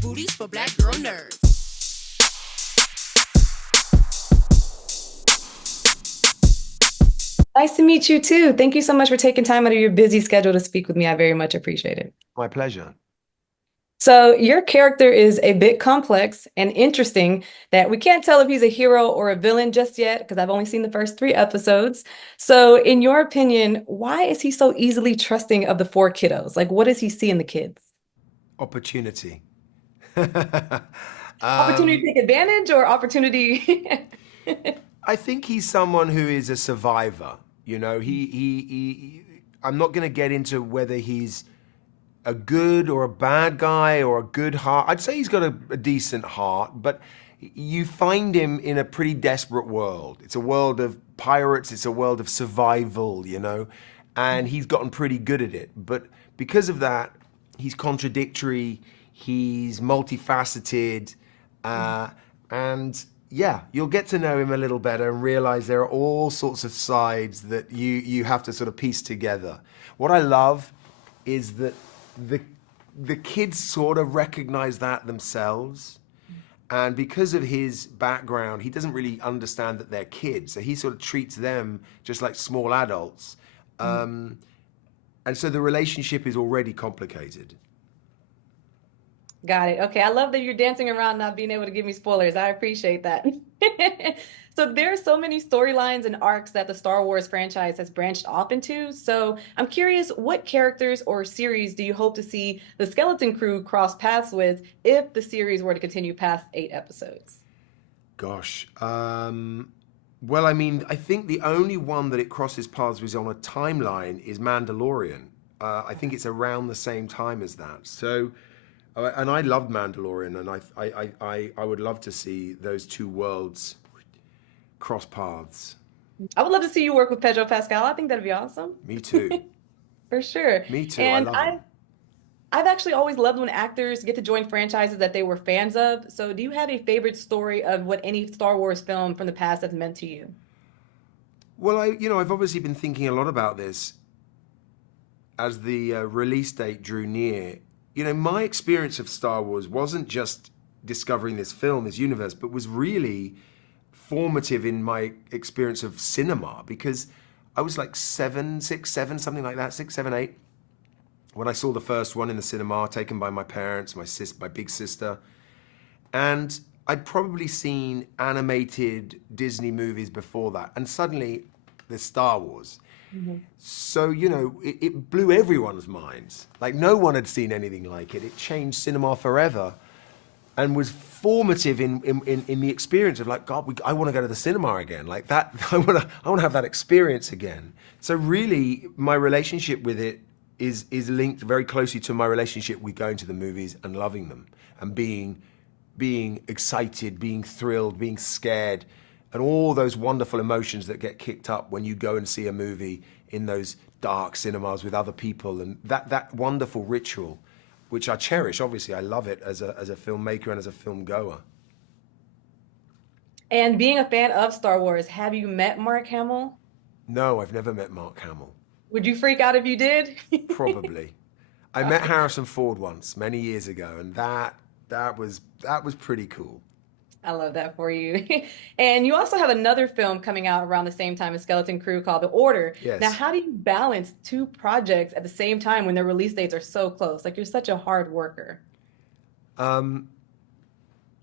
booties for black girl nerds. Nice to meet you too. Thank you so much for taking time out of your busy schedule to speak with me. I very much appreciate it. My pleasure. So, your character is a bit complex and interesting that we can't tell if he's a hero or a villain just yet because I've only seen the first three episodes. So, in your opinion, why is he so easily trusting of the four kiddos? Like, what does he see in the kids? Opportunity. Opportunity to um, take advantage or opportunity? I think he's someone who is a survivor. You know, I'm not going to get into whether he's a good or a bad guy or a good heart. I'd say he's got a decent heart, but you find him in a pretty desperate world. It's a world of pirates, it's a world of survival, you know, and he's gotten pretty good at it. But because of that, he's contradictory, he's multifaceted, and yeah, you'll get to know him a little better and realize there are all sorts of sides that you have to sort of piece together. What I love is that the the kids sort of recognize that themselves. And because of his background, he doesn't really understand that they're kids. So he sort of treats them just like small adults. Um, and so the relationship is already complicated. Got it. Okay. I love that you're dancing around not being able to give me spoilers. I appreciate that. So there are so many storylines and arcs that the Star Wars franchise has branched off into. So I'm curious, what characters or series do you hope to see the Skeleton Crew cross paths with if the series were to continue past 8 episodes? Gosh. Well, I mean, I think the only one that it crosses paths with on a timeline is Mandalorian. I think it's around the same time as that. So, and I loved Mandalorian, and I would love to see those two worlds cross paths. I would love to see you work with Pedro Pascal. I think that'd be awesome. Me too. For sure. Me too. I And love I've him. I've actually always loved when actors get to join franchises that they were fans of. So do you have a favorite story of what any Star Wars film from the past has meant to you? Well, I've obviously been thinking a lot about this as the release date drew near. You know, my experience of Star Wars wasn't just discovering this film, this universe, but was really formative in my experience of cinema because I was like seven, six, seven, something like that, 6, 7, 8, when I saw the first one in the cinema, taken by my parents, my big sister, and I'd probably seen animated Disney movies before that, and suddenly there's Star Wars. Mhm. So, it blew everyone's minds. Like, no one had seen anything like it. It changed cinema forever and was formative in the experience of like, God, I want to go to the cinema again. Like that, I want to have that experience again. So really, my relationship with it is linked very closely to my relationship with going to the movies and loving them and being excited, being thrilled, being scared, and all those wonderful emotions that get kicked up when you go and see a movie in those dark cinemas with other people, and that wonderful ritual, which I cherish. Obviously, I love it as a filmmaker and as a film goer. And being a fan of Star Wars, have you met Mark Hamill? No, I've never met Mark Hamill. Would you freak out if you did? Probably. I met Harrison Ford once, many years ago, and that was pretty cool. I love that for you. And you also have another film coming out around the same time as Skeleton Crew called The Order. Now, Yes. how do you balance two projects at the same time when their release dates are so close? Like you're such a hard worker. Um,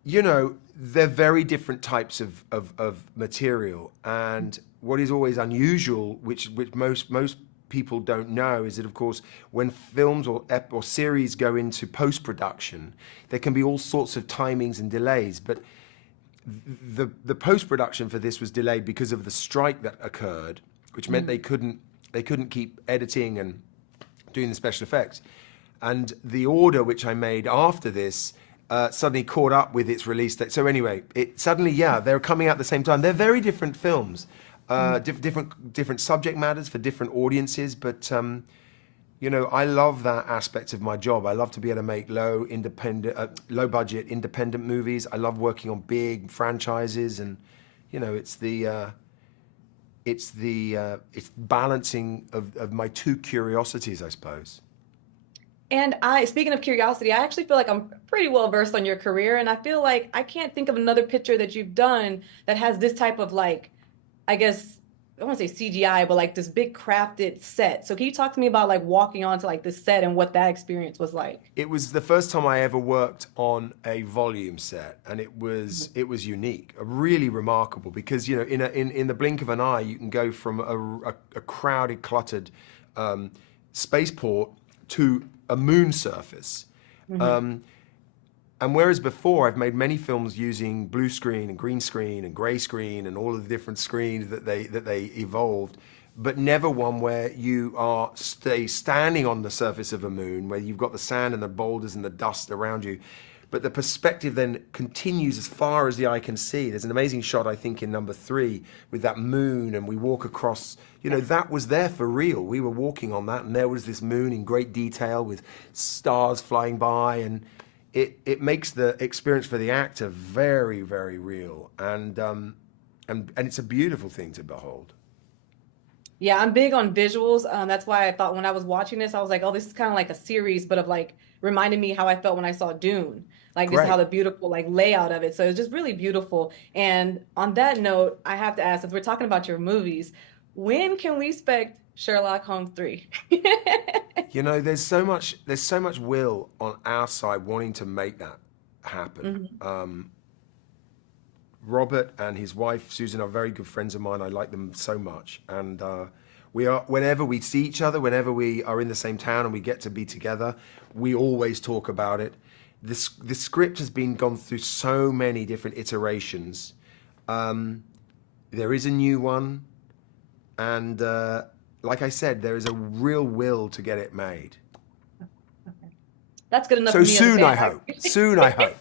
they're very different types of material. And what is always unusual, which most people don't know, is that, of course, when films or series go into post-production, there can be all sorts of timings and delays. But the post-production for this was delayed because of the strike that occurred, which meant they couldn't keep editing and doing the special effects. And the order which I made after this suddenly caught up with its release date. So anyway, it suddenly, yeah, they're coming out at the same time. They're very different films, different subject matters for different audiences. But I love that aspect of my job. I love to be able to make low budget independent movies. I love working on big franchises, and it's balancing of my two curiosities, I suppose. And speaking of curiosity, I actually feel like I'm pretty well versed on your career, and I feel like I can't think of another picture that you've done that has this type of like, I guess, I don't want to say CGI, but like this big crafted set. So can you talk to me about like walking onto like this set and what that experience was like? It was the first time I ever worked on a volume set, and it was unique, really remarkable. Because in the blink of an eye, you can go from a crowded, cluttered spaceport to a moon surface. Hmm. And whereas before I've made many films using blue screen and green screen and gray screen and all of the different screens that they evolved, but never one where you are standing on the surface of a moon, where you've got the sand and the boulders and the dust around you. But the perspective then continues as far as the eye can see. There's an amazing shot, I think, in number 3 with that moon, and we walk across. That was there for real. We were walking on that, and there was this moon in great detail with stars flying by, and it makes the experience for the actor very, very real, and it's a beautiful thing to behold. Yeah, I'm big on visuals. That's why I thought when I was watching this, I was like, oh, this is kind of like a series, but of like reminding me how I felt when I saw Dune. Like just how Great. the beautiful like layout of it. So it's just really beautiful. And on that note, I have to ask, if we're talking about your movies, when can we expect Sherlock Holmes 3? There's so much will on our side wanting to make that happen. Mhm. Robert and his wife Susan are very good friends of mine. I like them so much, and we are whenever we see each other, whenever we are in the same town and we get to be together, we always talk about it. This script has been gone through so many different iterations. There is a new one, and like I said, there is a real will to get it made. That's good enough So for me as a soon, I fan. hope. Soon, I hope.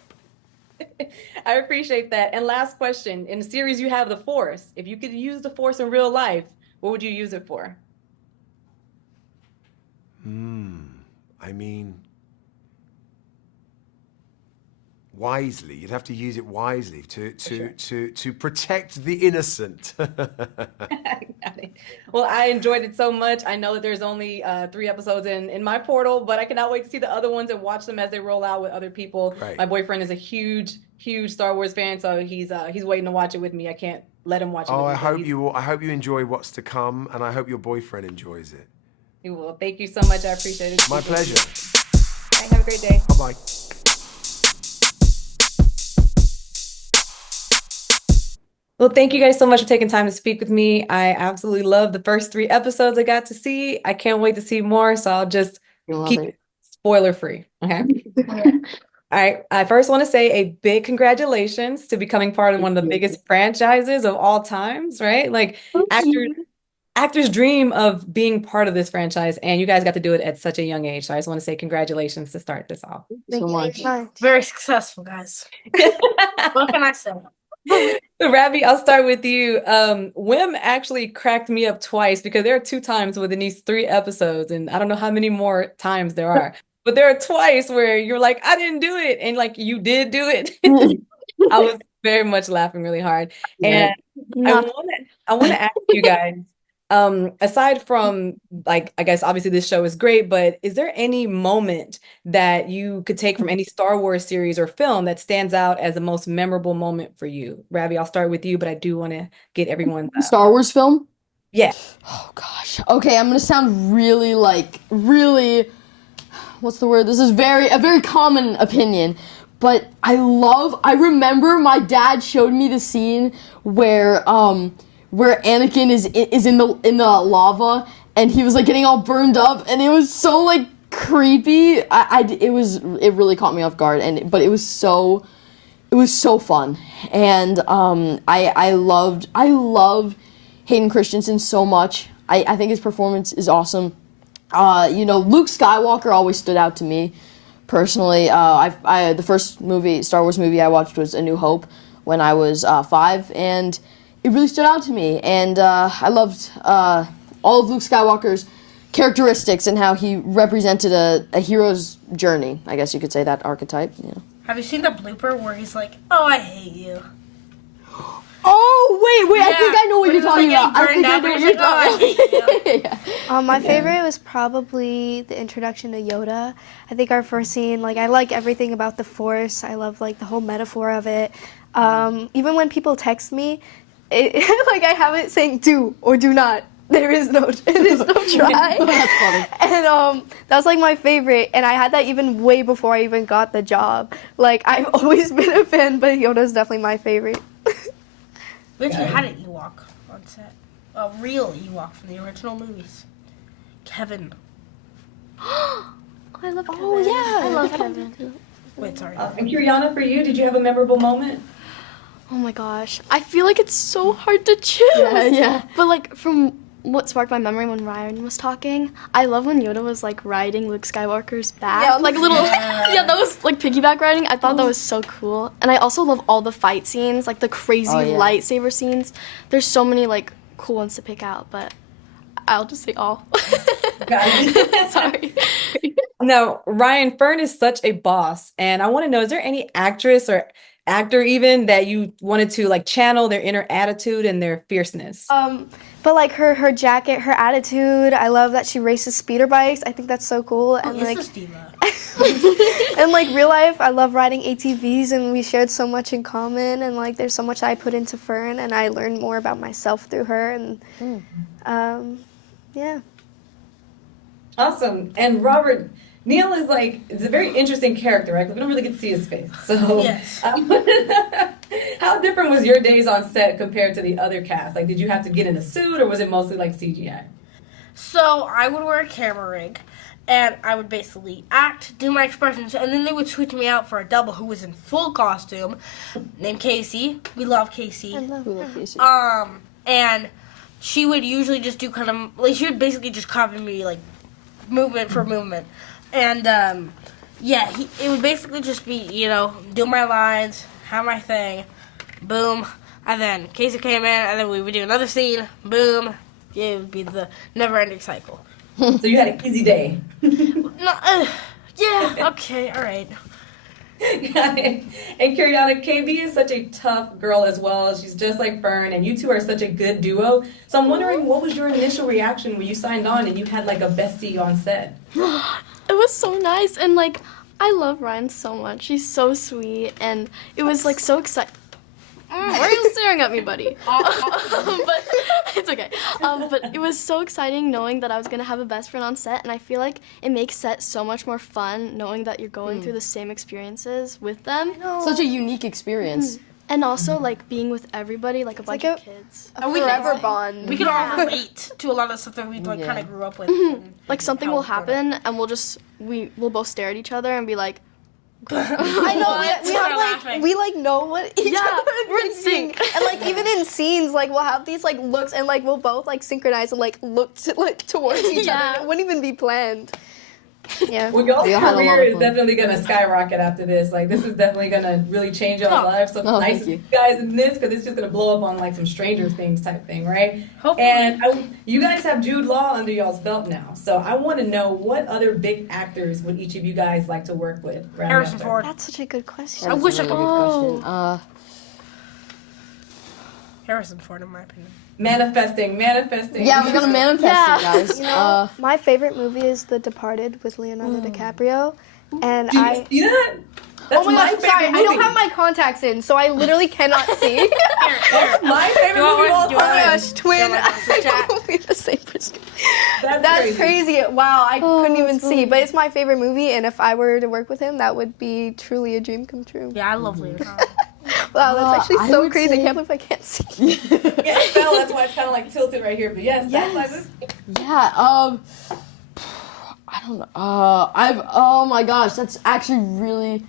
I appreciate that. And last question, in the series you have the Force. If you could use the Force in real life, what would you use it for? I mean, wisely. You'd have to use it wisely to For sure. to protect the innocent. Got it. Well, I enjoyed it so much. I know that there's only 3 episodes in my portal, but I cannot wait to see the other ones and watch them as they roll out with other people. Great. My boyfriend is a huge Star Wars fan, so he's waiting to watch it with me. I can't let him watch it Oh, with I me, but hope you I hope you enjoy what's to come, and I hope your boyfriend enjoys it. he will. Thank you so much. I appreciate it My speaking with pleasure. you. All right, have a great day. Bye bye. Well, thank you guys so much for taking time to speak with me. I absolutely love the first 3 episodes I got to see. I can't wait to see more, so I'll just You love keep it. it spoiler free. Okay. Yeah. All right. I first want to say a big congratulations to becoming part of one of the biggest franchises of all times, right? Like Thank actors you. actors dream of being part of this franchise, and you guys got to do it at such a young age. So I just want to say congratulations to start this off. So much. Very successful, guys. What can I say? So, Ravi, I'll start with you. Wim actually cracked me up twice because there are 2 times within these 3 episodes, and I don't know how many more times there are, but there are twice where you're like, I didn't do it, and like you did do it. I was very much laughing really hard. Yeah. And Not I want to ask you guys, aside from like, I guess obviously this show is great, but is there any moment that you could take from any Star Wars series or film that stands out as the most memorable moment for you? Ravi, I'll start with you, but I do want to get everyone. Star Wars film? Yeah. Oh gosh. Okay, I'm gonna sound really, what's the word? This is a very common opinion. But I remember my dad showed me the scene where Anakin is in the lava, and he was like getting all burned up, and it was so like creepy. It really caught me off guard, but it was so fun, and I loved Hayden Christensen so much. I think his performance is awesome. Luke Skywalker always stood out to me personally. The first Star Wars movie I watched was A New Hope when I was 5, and it really stood out to me. And I loved all of Luke Skywalker's characteristics and how he represented a hero's journey. I guess you could say that archetype. Have you seen the blooper where he's like, "Oh, I hate you"? Oh, wait, I think I know what you're talking like about. I think I know what you're talking about. My favorite was probably the introduction to Yoda. I think our first scene, like, I like everything about the Force. I love, like, the whole metaphor of it. Even when people text me, like, I have it saying do or do not. There is no try. That's funny. And that was, like, my favorite. And I had that even way before I even got the job. Like, I've always been a fan, but Yoda's definitely my favorite. We actually had an Ewok on set. A real Ewok from the original movies. Kevin. I love Kevin. Oh, yeah. I love Kevin. Wait, sorry. And Kyriana, for you, did you have a memorable moment? Oh my gosh. I feel like it's so hard to choose. Yeah. But like from what sparked my memory when Ryan was talking, I love when Yoda was like riding Luke Skywalker's back. Yeah, like a little that was like piggyback riding. I thought that was so cool. And I also love all the fight scenes, like the crazy lightsaber scenes. There's so many like cool ones to pick out, but I'll just say all. Got it. Sorry. Now, Ryan, Fern is such a boss, and I want to know, is there any actress or actor even that you wanted to like channel their inner attitude and their fierceness? But like her jacket, her attitude, I love that she races speeder bikes. I think that's so cool. And like and like real life, I love riding ATVs, and we shared so much in common, and like there's so much I put into Fern, and I learned more about myself through her, and yeah. Awesome. And Robert, Neil is like, it's a very interesting character, right? We don't really get to see his face. So Yes. How different was your days on set compared to the other cast? Like, did you have to get in a suit, or was it mostly like CGI? So I would wear a camera rig, and I would basically act, do my expressions, and then they would switch me out for a double who was in full costume, named Casey. We love Casey. And she would usually just do kind of, like, she would basically just copy me, like, movement for movement. And, it would basically just be, do my lines, have my thing, boom, and then Casey came in, and then we would do another scene, boom. It would be the never-ending cycle. So you had an easy day. Okay, all right. Got it. And Kyriana, KB is such a tough girl as well. She's just like Fern, and you two are such a good duo. So I'm wondering, what was your initial reaction when you signed on and you had like a bestie on set? It was so nice, and like I love Ryan so much. He's so sweet, and it was like so exciting. Why are you staring at me, buddy? But it's okay. But it was so exciting knowing that I was gonna have a best friend on set, and I feel like it makes set so much more fun knowing that you're going through the same experiences with them. Such a unique experience. And also like being with everybody, like a bunch of kids. A forever bond. We can all relate to a lot of stuff that we like kind of grew up with. Like something will happen, and we'll both stare at each other and be like, I know we know what each other we're in is sync. thinking. And like even in scenes, like we'll have these like looks, and like we'll both like synchronize and like look towards each other. And it wouldn't even be planned. Yeah. Well, y'all's had a lot career of is fun. definitely gonna skyrocket after this. Like, this is definitely gonna really change y'all's lives. So nice thank to see you. you guys in this, because it's just gonna blow up on like some Stranger Things type thing, right? Hopefully. And you guys have Jude Law under y'all's belt now. So I want to know, what other big actors would each of you guys like to work with? Harrison Ford. That's such a good question. I wish I That's a could. really good question. Harrison Ford, in my opinion. Manifesting. Yeah, we're gonna manifest it, guys. You know, my favorite movie is The Departed with Leonardo DiCaprio, and Do you see that? That's oh my gosh, sorry, favorite I don't movie. have my contacts in, so I literally cannot see. That's my favorite movie of all Oh my time. gosh, twin! We have the same prescription. That's crazy. Wow, I couldn't even see, but it's my favorite movie, and if I were to work with him, that would be truly a dream come true. Yeah, I love Leonardo. Wow, that's actually I so would crazy. I say- can't believe I can't see. Yeah, it fell. That's why it's kind of like tilted right here. But yes, that's like this. Yeah, I don't know. Oh my gosh, that's actually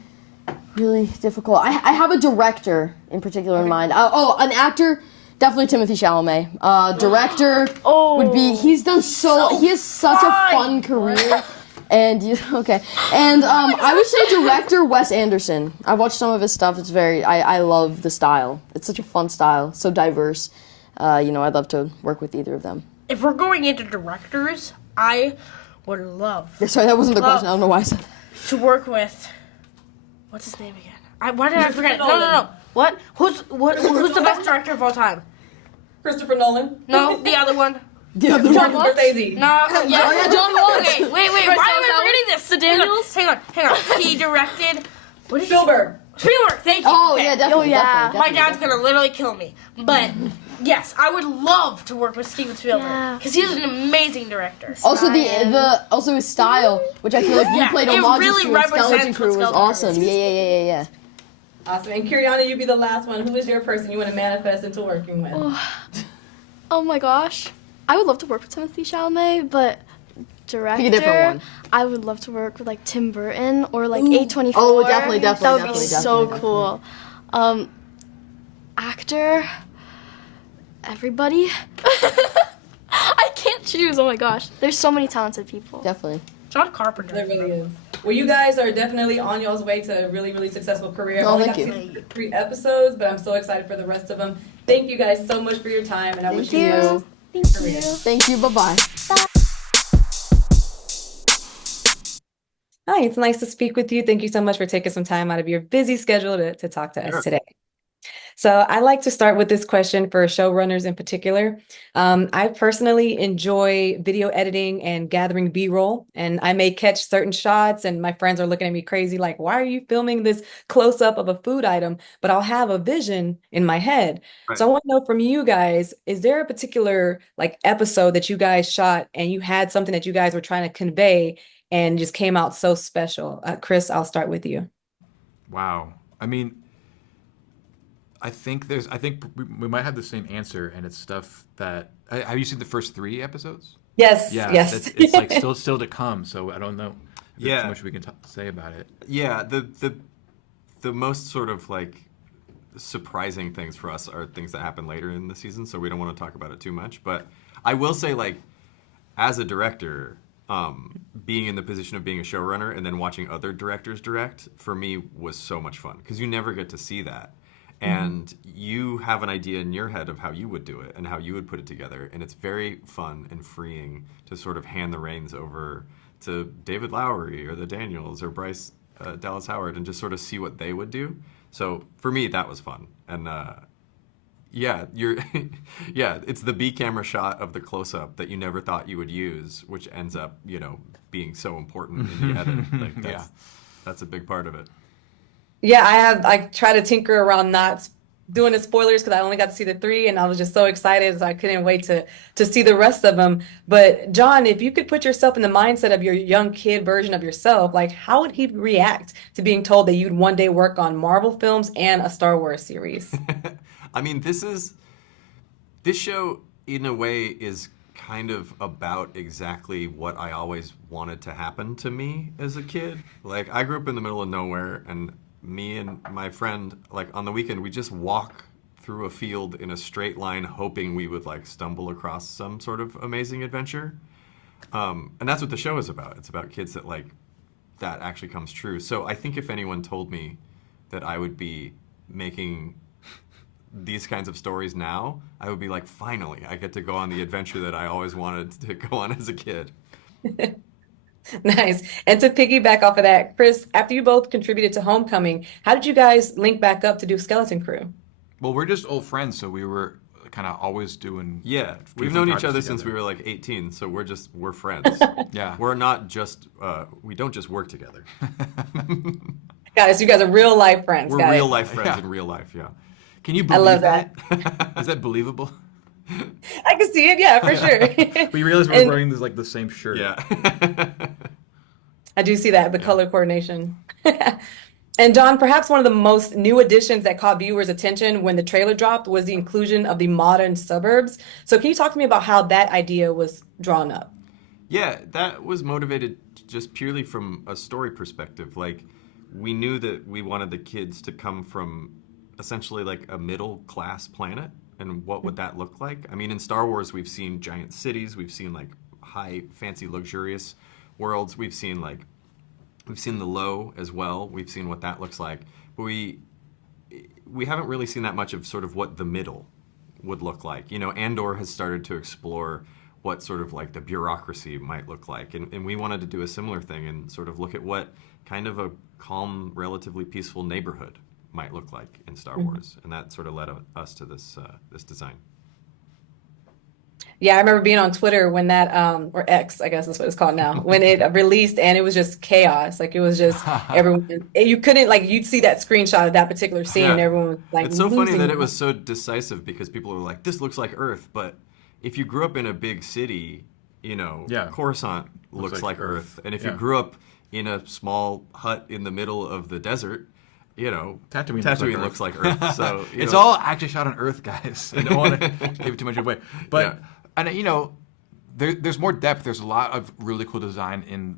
really difficult. I have a director in particular in mind. An actor, definitely Timothée Chalamet. Director would be, he has such a fun career. And I would say director Wes Anderson. I've watched some of his stuff. It's I love the style. It's such a fun style, so diverse. I'd love to work with either of them. If we're going into directors, I would love Sorry, that wasn't the question. I don't know why I said that. to work with, what's his name again? Why did I forget? No. What? Who's the best director of all time? Christopher Nolan. No, the other one. The other Martin one. Scorsese. No, yeah, John Watts. Okay, wait. Why am I reading this? The Daniels? Hang on. He directed. What did Spielberg. Spielberg. Thank you. Oh Okay. yeah, definitely. yeah. definitely, My definitely, dad's gonna literally kill me, but yes, I would love to work with Steven Spielberg Yeah. because he's an amazing director. Also also his style, which I feel like you Yeah, played it homages really to in Skeleton represents Crew what was Skeleton awesome. Crew is. Yeah. Awesome. And Kyriana, you be the last one. Who is your person you want to manifest into working with? Oh my gosh. I would love to work with Timothée Chalamet, but director, Pick a different one. I would love to work with like Tim Burton or like A24. Oh, definitely, That would be definitely, so definitely. cool. Actor, everybody. I can't choose. Oh my gosh. There's so many talented people. Definitely. John Carpenter. There really is. Well, you guys are definitely on y'all's way to a really, really successful career. Oh, I only thank got you. to see 3 episodes, but I'm so excited for the rest of them. Thank you guys so much for your time, and I wish you well. Thank you. Thank you. Bye-bye. Hi, it's nice to speak with you. Thank you so much for taking some time out of your busy schedule to talk to us today. So I like to start with this question for showrunners in particular. I personally enjoy video editing and gathering B-roll, and I may catch certain shots and my friends are looking at me crazy like, why are you filming this close-up of a food item? But I'll have a vision in my head. Right. So I want to know from you guys, is there a particular like episode that you guys shot and you had something that you guys were trying to convey and just came out so special? Chris, I'll start with you. Wow. I mean, I think we might have the same answer, and it's stuff that have you seen the first 3 episodes? Yes, Yeah, yes. it's like still to come. So I don't know. There's Yeah. too much we can say about it. Yeah, the most sort of like surprising things for us are things that happen later in the season, so we don't want to talk about it too much. But I will say, like, as a director, being in the position of being a showrunner and then watching other directors direct, for me was so much fun because you never get to see that. And you have an idea in your head of how you would do it and how you would put it together. And it's very fun and freeing to sort of hand the reins over to David Lowery or the Daniels or Bryce Dallas Howard and just sort of see what they would do. So for me, that was fun. And yeah, it's the B camera shot of the close-up that you never thought you would use, which ends up, being so important in the edit. Like that's a big part of it. Yeah, I try to tinker around not doing the spoilers because I only got to see the 3 and I was just so excited, so I couldn't wait to see the rest of them. But John, if you could put yourself in the mindset of your young kid version of yourself, like how would he react to being told that you'd one day work on Marvel films and a Star Wars series? I mean, this show in a way is kind of about exactly what I always wanted to happen to me as a kid. Like, I grew up in the middle of nowhere, and me and my friend, like, on the weekend, we just walk through a field in a straight line hoping we would, like, stumble across some sort of amazing adventure. And that's what the show is about. It's about kids that, like, that actually comes true. So I think if anyone told me that I would be making these kinds of stories now, I would be like, finally, I get to go on the adventure that I always wanted to go on as a kid. Nice. And to piggyback off of that, Chris, after you both contributed to Homecoming, how did you guys link back up to do Skeleton Crew? Well, we're just old friends, so we were kind of always doing. Yeah, we've different known each other projects since we together. were like 18, so we're friends. Yeah. We're not just, we don't just work together. Guys, you guys are real life friends. We're Got it. real life friends Yeah. in real life, yeah. Can you I believe love that? Is that believable? I can see it, yeah, for sure. We realized we're And- wearing this the same shirt. Yeah. I do see that, the color coordination. And Don, perhaps one of the most new additions that caught viewers' attention when the trailer dropped was the inclusion of the modern suburbs. So can you talk to me about how that idea was drawn up? Yeah, that was motivated just purely from a story perspective. Like, we knew that we wanted the kids to come from essentially like a middle class planet, and what would that look like? I mean, in Star Wars, we've seen giant cities, we've seen like high, fancy, luxurious worlds, we've seen the low as well, we've seen what that looks like, but we haven't really seen that much of sort of what the middle would look like. Andor has started to explore what sort of like the bureaucracy might look like, and we wanted to do a similar thing and sort of look at what kind of a calm, relatively peaceful neighborhood might look like in Star Wars, and that sort of led us to this this design. Yeah, I remember being on Twitter when that, or X, I guess that's what it's called now, when it released, and it was just chaos. Like, it was just everyone, you couldn't, like, you'd see that screenshot of that particular scene, and everyone was like, it's so funny losing that it. it was so decisive because people were like, this looks like Earth, but if you grew up in a big city, you know, Coruscant looks like Earth. And if you grew up in a small hut in the middle of the desert, you know, Tatooine looks like Earth. So it's all actually shot on Earth, guys. I don't want to give too much away, but and you know, there's more depth. There's a lot of really cool design in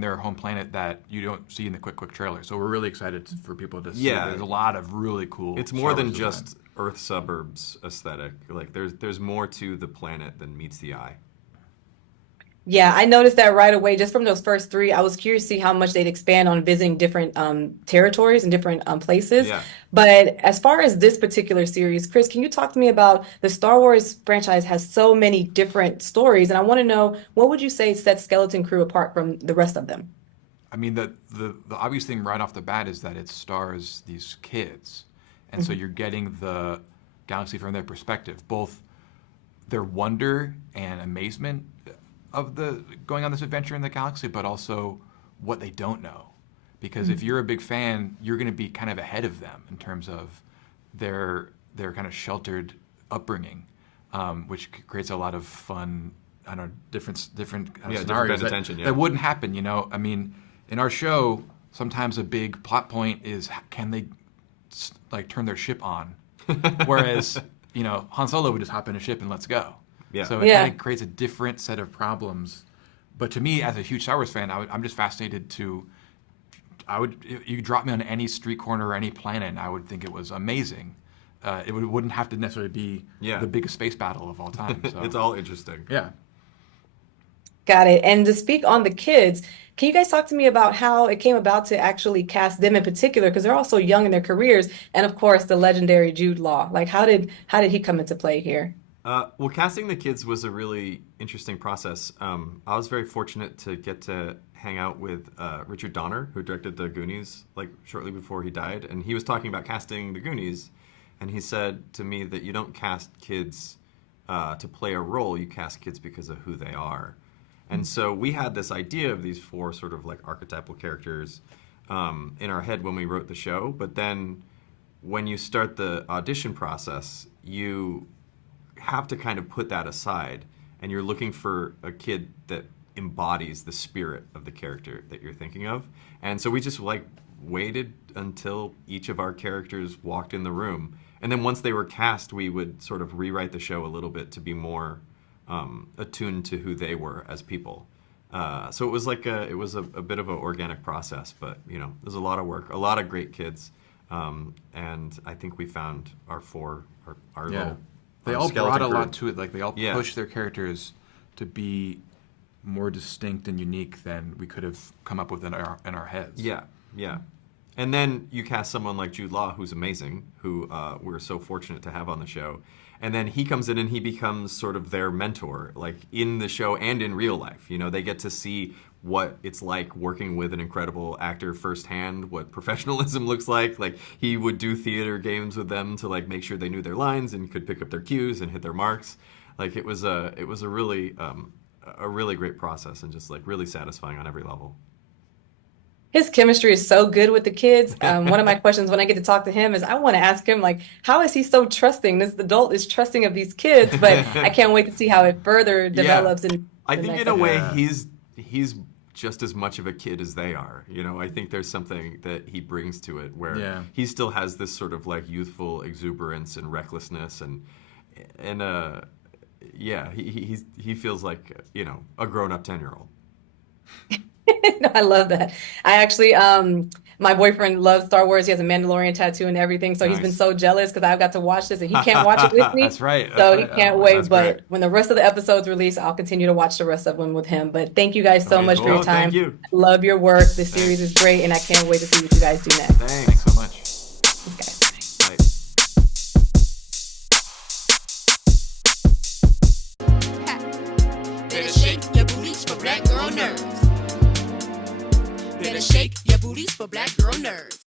their home planet that you don't see in the quick trailer. So we're really excited for people to see. There's a lot of really cool. It's more than just Earth suburbs aesthetic. Like there's more to the planet than meets the eye. Yeah, I noticed that right away just from those first three. I was curious to see how much they'd expand on visiting different territories and different places. Yeah. But as far as this particular series, Chris, can you talk to me about the Star Wars franchise has so many different stories, and I want to know, what would you say sets Skeleton Crew apart from the rest of them? I mean, the obvious thing right off the bat is that it stars these kids, and so you're getting the galaxy from their perspective, both their wonder and amazement of the going on this adventure in the galaxy, but also what they don't know. Because if you're a big fan, you're going to be kind of ahead of them in terms of their kind of sheltered upbringing, which creates a lot of fun, I don't know, different kind of scenarios that wouldn't happen. You know, I mean, in our show, sometimes a big plot point is, can they like turn their ship on? Whereas, you know, Han Solo would just hop in a ship and let's go. Yeah. So it kind of creates a different set of problems. But to me, as a huge Star Wars fan, I'm just fascinated to. You drop me on any street corner or any planet, and I would think it was amazing. It wouldn't have to necessarily be the biggest space battle of all time. So. It's all interesting. Yeah. Got it. And to speak on the kids, can you guys talk to me about how it came about to actually cast them in particular? Because they're all so young in their careers, and of course, the legendary Jude Law. Like, how did he come into play here? Well, casting the kids was a really interesting process. I was very fortunate to get to hang out with Richard Donner, who directed The Goonies, like shortly before he died, and he was talking about casting The Goonies, and he said to me that you don't cast kids to play a role, you cast kids because of who they are. And so we had this idea of these four sort of like archetypal characters in our head when we wrote the show, but then when you start the audition process, you have to kind of put that aside, and you're looking for a kid that embodies the spirit of the character that you're thinking of. And so we just like waited until each of our characters walked in the room, and then once they were cast, we would sort of rewrite the show a little bit to be more attuned to who they were as people. So it was like a bit of an organic process, but you know, there's a lot of work, a lot of great kids, and I think we found our little. They all brought a lot to it. Like they all pushed their characters to be more distinct and unique than we could have come up with in our heads. Yeah, yeah. And then you cast someone like Jude Law, who's amazing, who we're so fortunate to have on the show. And then he comes in and he becomes sort of their mentor, like in the show and in real life. You know, they get to see what it's like working with an incredible actor firsthand, what professionalism looks like. Like he would do theater games with them to like make sure they knew their lines and could pick up their cues and hit their marks. Like it was a really great process and just like really satisfying on every level. His chemistry is so good with the kids. One of my questions when I get to talk to him is I want to ask him, like, how is he so trusting? This adult is trusting of these kids, but I can't wait to see how it further develops. I think in a way he's just as much of a kid as they are. You know, I think there's something that he brings to it where he still has this sort of like youthful exuberance and recklessness he feels like, you know, a grown-up 10-year-old. No, I love that. I actually, my boyfriend loves Star Wars. He has a Mandalorian tattoo and everything. So he's been so jealous because I've got to watch this and he can't watch it with me. That's right. So he can't wait. But when the rest of the episodes release, I'll continue to watch the rest of them with him. But thank you guys so much for your time. Thank you. I love your work. This series is great and I can't wait to see what you guys do next. Thanks so much. Okay. Better shake your booties for black girl nerds. Better shake your booties for black girl nerds.